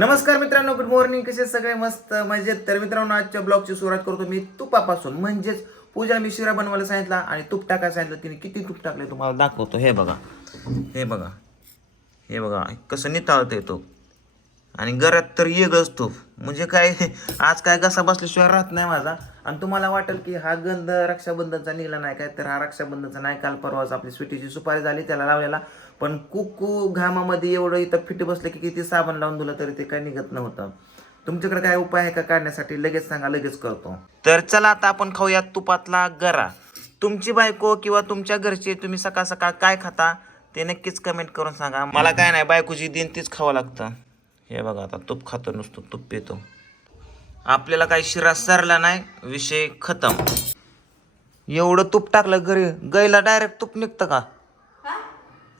नमस्कार मित्रांनो good morning कसे सगळे? मस्त मजेत. तर मित्रांनो आजच्या ब्लॉगची सुरुवात करतो मी तुपापासून. म्हणजेच पूजा मी शिरा बनवायला सांगितला आणि तूप टाकायला सांगितलं. तिने किती तूप टाकले तुम्हाला दाखवतो. हे बघा. हे बघा. हे बघा. कसं निताळत येतो आणि घरात तर येगच तूप. म्हणजे काय आज काय घसा बसल्याशिवाय राहत नाही माझा. आणि तुम्हाला वाटेल की हा गंध रक्षाबंधनचा निघाला नाही काय तर हा रक्षाबंधनचा नाही काल परवाच आपली स्वीटीची सुपारी झाली त्याला लावलेला. पण कुकू घामामध्ये एवढं इथं फिट बसलं की किती साबण लावून दिलं तरी ते काय निघत नव्हतं. तुमच्याकडे काय उपाय आहे का काढण्यासाठी? लगेच सांगा लगेच करतो तर चला आता आपण खाऊया तुपातला गरा. तुमची बायको किंवा तुमच्या घरचे तुम्ही सकाळ सकाळ काय खाता ते नक्कीच कमेंट करून सांगा. मला काय नाही बायकोची दिन तीच खावं लागतं. हे बघा आता तूप खातो नुसतं तूप पितो. आपल्याला काही शिरा सरला नाही विषय खतम. एवढं तूप टाकलं घरी गाईला डायरेक्ट तूप निघतं का?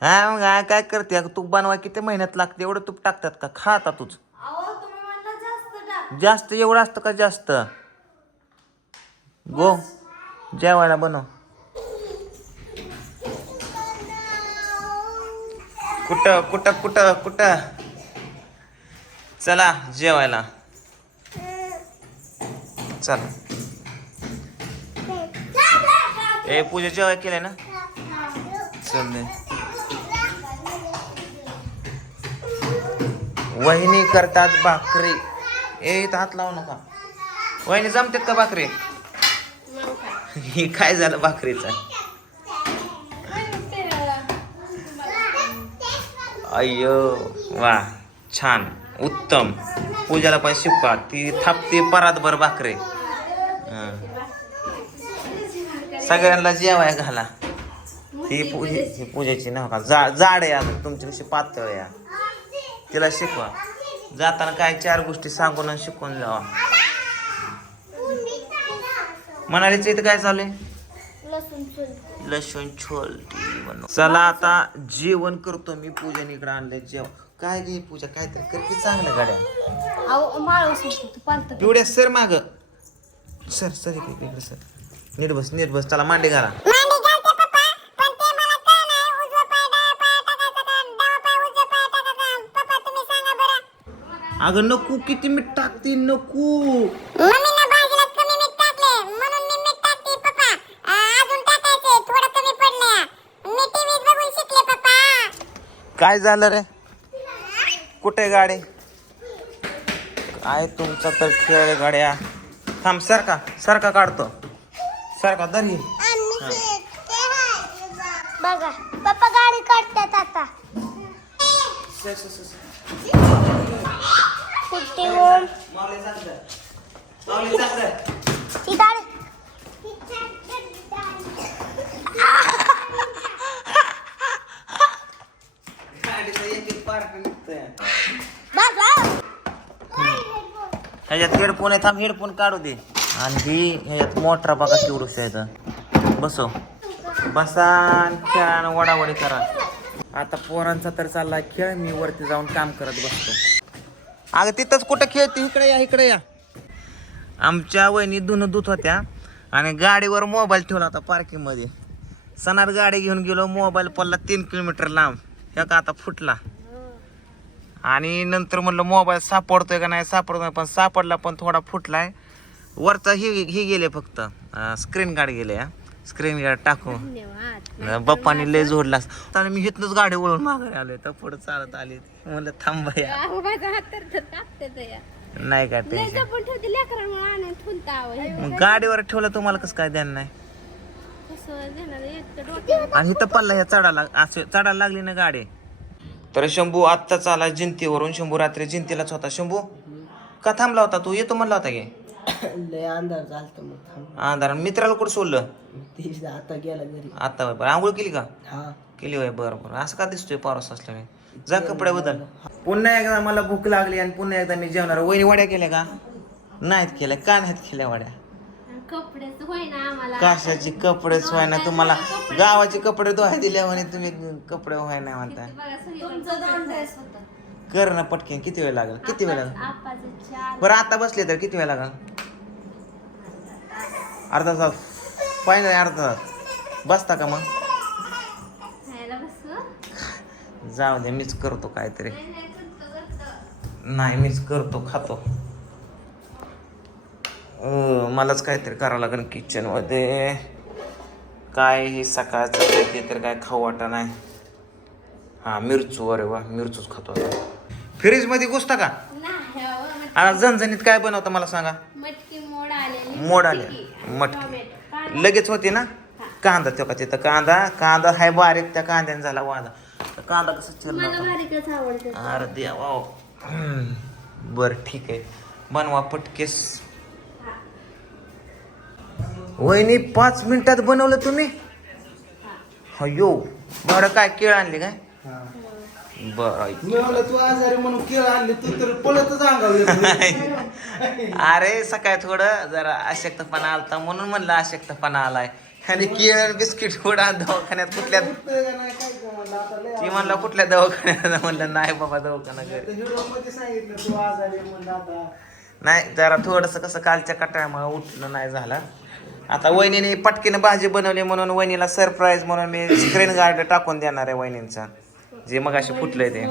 हा? मग काय- काय करते? तूप बनवाय किती मेहनत लागते? एवढं तूप टाकतात का? खा आता तूच. जास्त? एवढं असतं का जास्त? गो जेवायला बनव. कुठं कुठं कुठं कुठं? चला जेवायला. चला. ए पूजा जेवाय केलंय ना? चल वहिनी करतात भाकरी. ए हात लावू नका. वहिनी जमतात का भाकरी? हे काय झालं भाकरीचं? अय्यो वा छान. उत्तम. पूजाला पण शिकवा. ती थापते परातभर भाकरी. सगळ्यांना जेवाय घाला. ही पू ही पूजेची नाव का जा जाड अजून. तुमच्यापेक्षा पातळ आहे तिला शिकवा. जाताना काय चार गोष्टी सांगून आणि शिकवून जावा. म्हणालीच इथं काय चालू आहे? लसूण छोल. चला आता जेवण करतो मी. पूजाने इकडे आणलंय जेव काय घे पूजा काय तर कर की चांगल्या गाड्या. अहो माळव तू पालत पिवड्या सर माग. सर सर इकडे इकडे सर. नीट बस नीट बस चला मांडी घाला. अगं नको किती मीठ टाकते नको. काय झालं रे? कुठे गाडी? काय तुमचा तर खेळ गाड्या थांब सरका सरका काढतो. सरका दरी बघा पप्पा गाडी काढतात आता. सुट्टी होऊन ती गाडी बघा ह्याच्यात हेडफोन आहे थांब हेडफोन काढू दे. आणि ही ह्याच्यात मोटर बघा केवढूस आहे बसो बसा आणि खेळा वडावडी करा. आता पोरांचा तर चाललाय खेळ मी वरती जाऊन काम करत बसतो. अगं तिथंच कुठं खेळते? इकडे या इकडे या. आमच्या वहिनी धुणं धुत होत्या आणि गाडीवर मोबाईल ठेवला होता पार्किंगमध्ये सणात गाडी घेऊन गेलो मोबाईल पडला तीन किलोमीटर लांब. ह्या का आता फुटला. आणि नंतर म्हणलं मोबाईल सापडतोय का नाही सापडतोय पण सापडला पण थोडा फुटलाय. वरचा ही ही गेले फक्त. स्क्रीन गार्ड गेले स्क्रीन गार्ड टाकू. बाप्पानी लय जोडला आणि मी इथनच गाडी वळून माघारी आलोय तर पुढे चालत आली. म्हणलं थांबा या. नाही काय टेन्शन गाडीवर ठेवलं तुम्हाला कसं काय ध्यान नाही? आणि इथं पडला ह्या चढायला असं चढायला लागली ना गाडी. तर शंभू आत्ताच आला जिंतीवरून. शंभू रात्री जिंतीलाच होता. शंभू का थांबला होता तू? येतो म्हणला होता गे लय अंधार झालता मग थांब. अंधार. मित्राला कुठं सोडलं? आता गेला घरी. आता होय. बरं आंघोळ केली का? हा. केली होय. बरं बरं. असं का दिसतोय पावस असल्याने? जा कपडे बदल. पुन्हा एकदा मला भूक लागली आणि पुन्हा एकदा मी जेवणार. वहिनी वड्या केल्या का? नाहीत केल्या. का नाहीत केल्या वड्या? कपडेच होय ना आम्हाला. कशाची कपडेच व्हाय ना तुम्हाला गावाचे कपडे धुवाय दिल्या म्हणे तुम्ही. कपडे व्हाय नाही म्हणताय तुमचं दोन ड्रेस होतं. कर ना पटकन किती वेळ लागेल? किती वेळ लागेल? आपाचे चार बरं आता बसले तर किती वेळ लागेल? अर्धा तास. पाहिजे अर्धा तास. बसता का मग? खायला बसू? जाऊ दे मीच करतो काहीतरी. नाही, नाही, करतो, करतो. नाही मीच करतो खातो. मलाच काहीतरी करावं लागेल किचनमध्ये काय हे सकाळचं काय ते तर काय खाऊ वाटा नाही. हा मिरचू अरे वा मिरचूच खातो फ्रीजमध्ये घुसता का? मट- आता झणझणीत काय बनवतं मला सांगा? मटकी मोड आले. मटकी. लगेच होती ना? कांदा तो का तिथं? कांदा? कांदा हाय बारीक त्या कांद्याने झाला वादा. कांदा कसं चिरला अरे देवा. बर ठीक आहे. बनवा पटकेस. वहिनी पाच मिनिटात बनवलं तुम्ही? अयो बरं काय केळ आणली काय? बरं मी म्हणलं तू आजारी म्हणून केळ आणली तू तर पळतच अंगावर येतो. अरे सकाळी थोडं जरा अशक्तपणा आलता म्हणून म्हणलं अशक्तपणा आलाय. आणि केळ बिस्किट थोडा दवाखान्यात कुठल्या उठतंय का नाही काय काय म्हणलं आता लय ती म्हणलं कुठल्या दवाखान्यात? म्हणलं नाही बाबा दवाखाना घरी. आता व्हिडिओमध्ये सांगितलं तू आजारी आहे म्हणलं आता. नाही जरा थोडंसं कसं कालच्या कटाळ्यामुळे उठणं नाही झालं. आता वहिनीने पटकीनं भाजी बनवली म्हणून वहिनीला सरप्राईज म्हणून मी स्क्रीन गार्ड टाकून देणार आहे वहिनींचा. जे मग असे फुटलंय ते.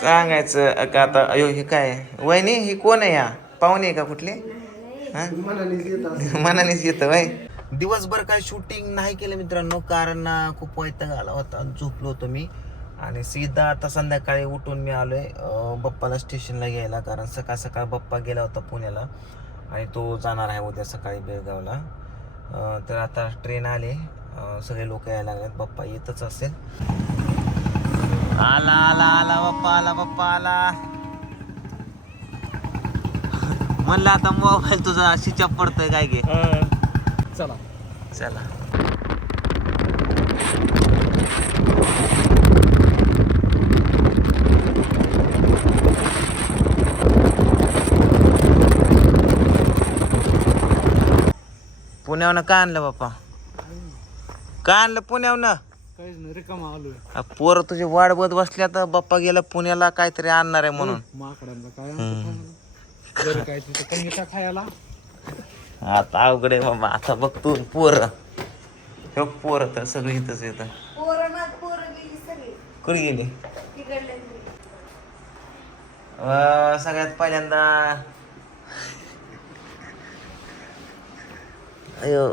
सांगायचं का आता अयो हे काय? वहिनी ही कोण आहे या? पाहुणे आहे का कुठली? मनानेच येत मनानेच येतं वय. दिवसभर काय शूटिंग नाही केलं मित्रांनो कारण खूप वैताग आला होता झोपलो होतो मी. आणि सीधा आता संध्याकाळी उठून मी आलोय बप्पाला स्टेशनला घ्यायला कारण सकाळ सकाळ बप्पा गेला होता पुण्याला. आणि तो जाणार आहे उद्या सकाळी बेळगावला. तर आता ट्रेन आले. सगळे लोक यायला लागलेत. बप्पा येतच असेल. आला आला आला बाप्पा आला बाप्पा आला. म्हणलं आता मोबाईल तुझा ऑफ पडतोय काय घे चला. चला. पुण्यावनं का आणलं बाप्पा? का आणलं पुण्यावनं? काहीच नाही रिकामा आलोय. आ, पोरं तुझी वाट बघत बसल्या तर बाप्पा गेला पुण्याला काहीतरी आणणार आहे म्हणून. माकडांना काय जर काय तिथं कमी खायला. आता अवघड आहे बाबा आता बघ तू पोरं. हे पोरं तर सगळी इथंच येतं पोरणात पोरं गेली सगळी. कुठे गेली? तिकडले अं, सगळ्यात पहिल्यांदा अयो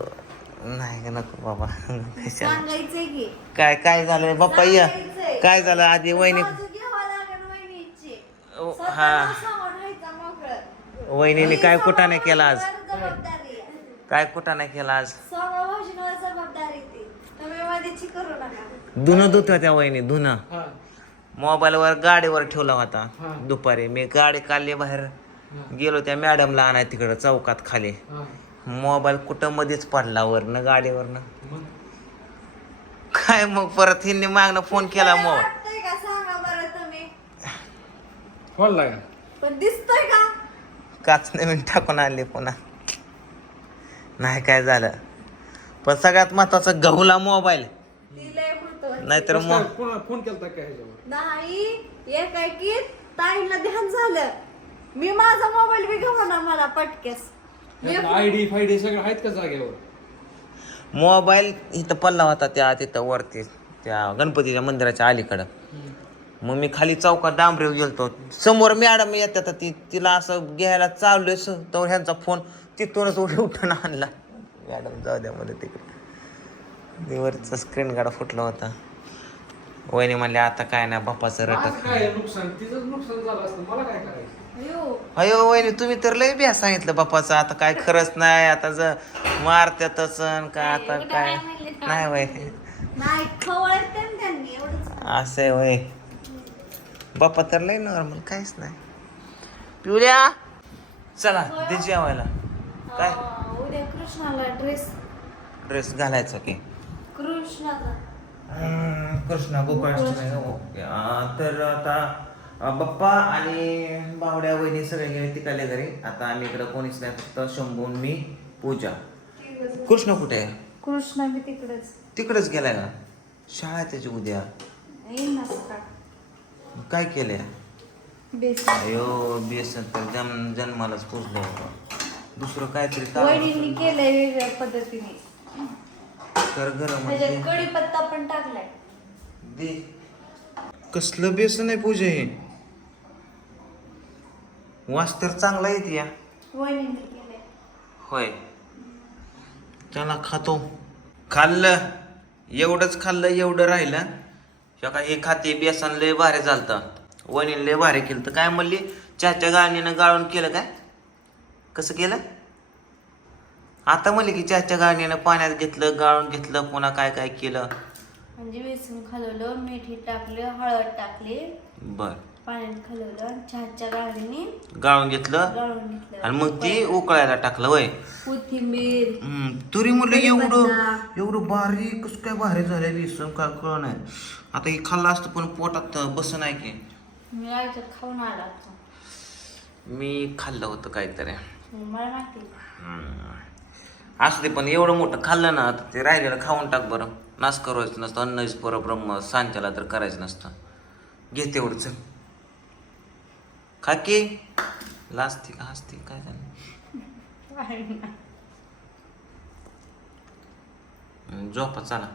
नाही का नको बाबा. कशाला? सांगायचंय की. काय काय झालं बाप्पा या. सांगायचंय. काय झालं आधी वहिनी? बाजू घ्यावं लागेल वहिनीची. ओ, स्वतःला हा सामान व्हायचं मोकळं. वहिनीने काय कुठाने केला आज? वर जबाबदारी आहे. काय कुठाने केला आज? सोमा भाऊजींवर जबाबदारी ती. तुम्ही मध्येची करू नका. धुणं धुत त्या वहिनी धुणं. मोबाईलवर गाडीवर ठेवला होता दुपारी. मी गाडी काढली बाहेर. गेलो त्या मॅडमला आणाय तिकडं चौकात खाली. मोबाईल कुठं मध्येच पडला वरनं गाडीवरनं. काय मग परत हिने मागणं फोन केला मोबाईल वाटतंय का? सांगा बरं तुम्ही. बोलला पण दिसतोय का? काच नवीन टाकून आणली पुन्हा. नाही काय झालं? पण सगळ्यात महत्वाचं गहुला मोबाईल. ती लय महत्वाची. नाहीतर मग फोन केलता काय ह्याच्यावर? नाही एकाएकी ताईला ध्यान झालं. मी माझा मोबाईल बी घेऊ ना मला पटकेस आयडी फायडी सगळं आहेत का जागेवर? मोबाईल इथं पडला होता त्या तिथं वरती त्या गणपतीच्या मंदिराच्या अलीकडं. मग मी खाली चौकात डांबरेव गेलतो. समोर मॅडम येतात ती तिला असं घ्यायला चाललोय स- तर ह्यांचा फोन तिथूनच उठे उठून आणला. मॅडम जाऊ द्या मला तिकडे. ते वरचा स्क्रीन गार्ड फुटला होता. वहिनी म्हणले आता काय नाही बापाचं रटक काय नुकसान? तिचं नुकसान झालं असतं. मला काय करायचं? अयो, वहिनी तुम्ही तर लय बिया सांगितलं बापाचं. आता काय खरंच नाही आता ज मारत्यातच अन काय आता काय? नाही वय असं आहे वय बाप्पा तर लय नॉर्मल काहीच नाही. पिवल्या चला ते जेवायला. काय? उद्या कृष्णाला ड्रेस ड्रेस घालायचा की? कृष्णा आहे. ओके. अं, तर आता बाप्पा आणि बावड्या वहिनी सगळे गेले तिकडल्या घरी. आता आम्ही इकडं कोणीच नाही फक्त शंभून मी पूजा. कृष्ण कुठे आहे? कृष्णा बी तिकडेच. तिकडेच गेलाय का? शाळा आहे त्याची उद्या. काय केलंय? अयो बेसन तर जन्म जन्मालाच पोचलो होतो. दुसरं काहीतरी वडिलांनी केलंय वेगळ्या पद्धतीने. तर गरम त्याच्यात कढीपत्ता पण टाकलाय. दे कसलं बेसन आहे पूजा हे? वास तर चांगला येते या. होय. चला खातो. खाल्लं. एवढंच खाल्लं एवढं राहिलं. ह्यो का हे खाते बेसन लय भारी चालतं वणीन लय भारी केलं तर काय म्हणली? चहाच्या गाळणीनं गाळून केलं काय? कसं केलं? आता म्हणले की चहाच्या गाळणीनं पाण्यात घेतलं गाळून घेतलं पुन्हा काय काय केलं? म्हणजे बेसन खालवलं मीठ टाकलं हळद टाकली. बर. पाण्यात चहाच्या गाळून घेतलं? गाळून घेतलं. आणि मग ती उकळायला टाकलं वय. कोथिंबीर तरी म्हणलं एवढं. एवढं बारीक कसं काय भारी झालं बेसन काय कळ नाही. आता हे खाल्लं असतं पण पोटात बस नाही की. मी खाऊन आला होता. मी खाल्लं होतं काहीतरी. मला माहिती हम्म. असू दे पण एवढं मोठं खाल्लं ना तर ते राहिलेलं खाऊन टाक बरं. नाश करायचं नसतं अन्नच परब्रह्म सांच्याला तर करायचं नसतं. घे तेवढं चल. खा की लाजते का हसते काय झालं झोपा चला.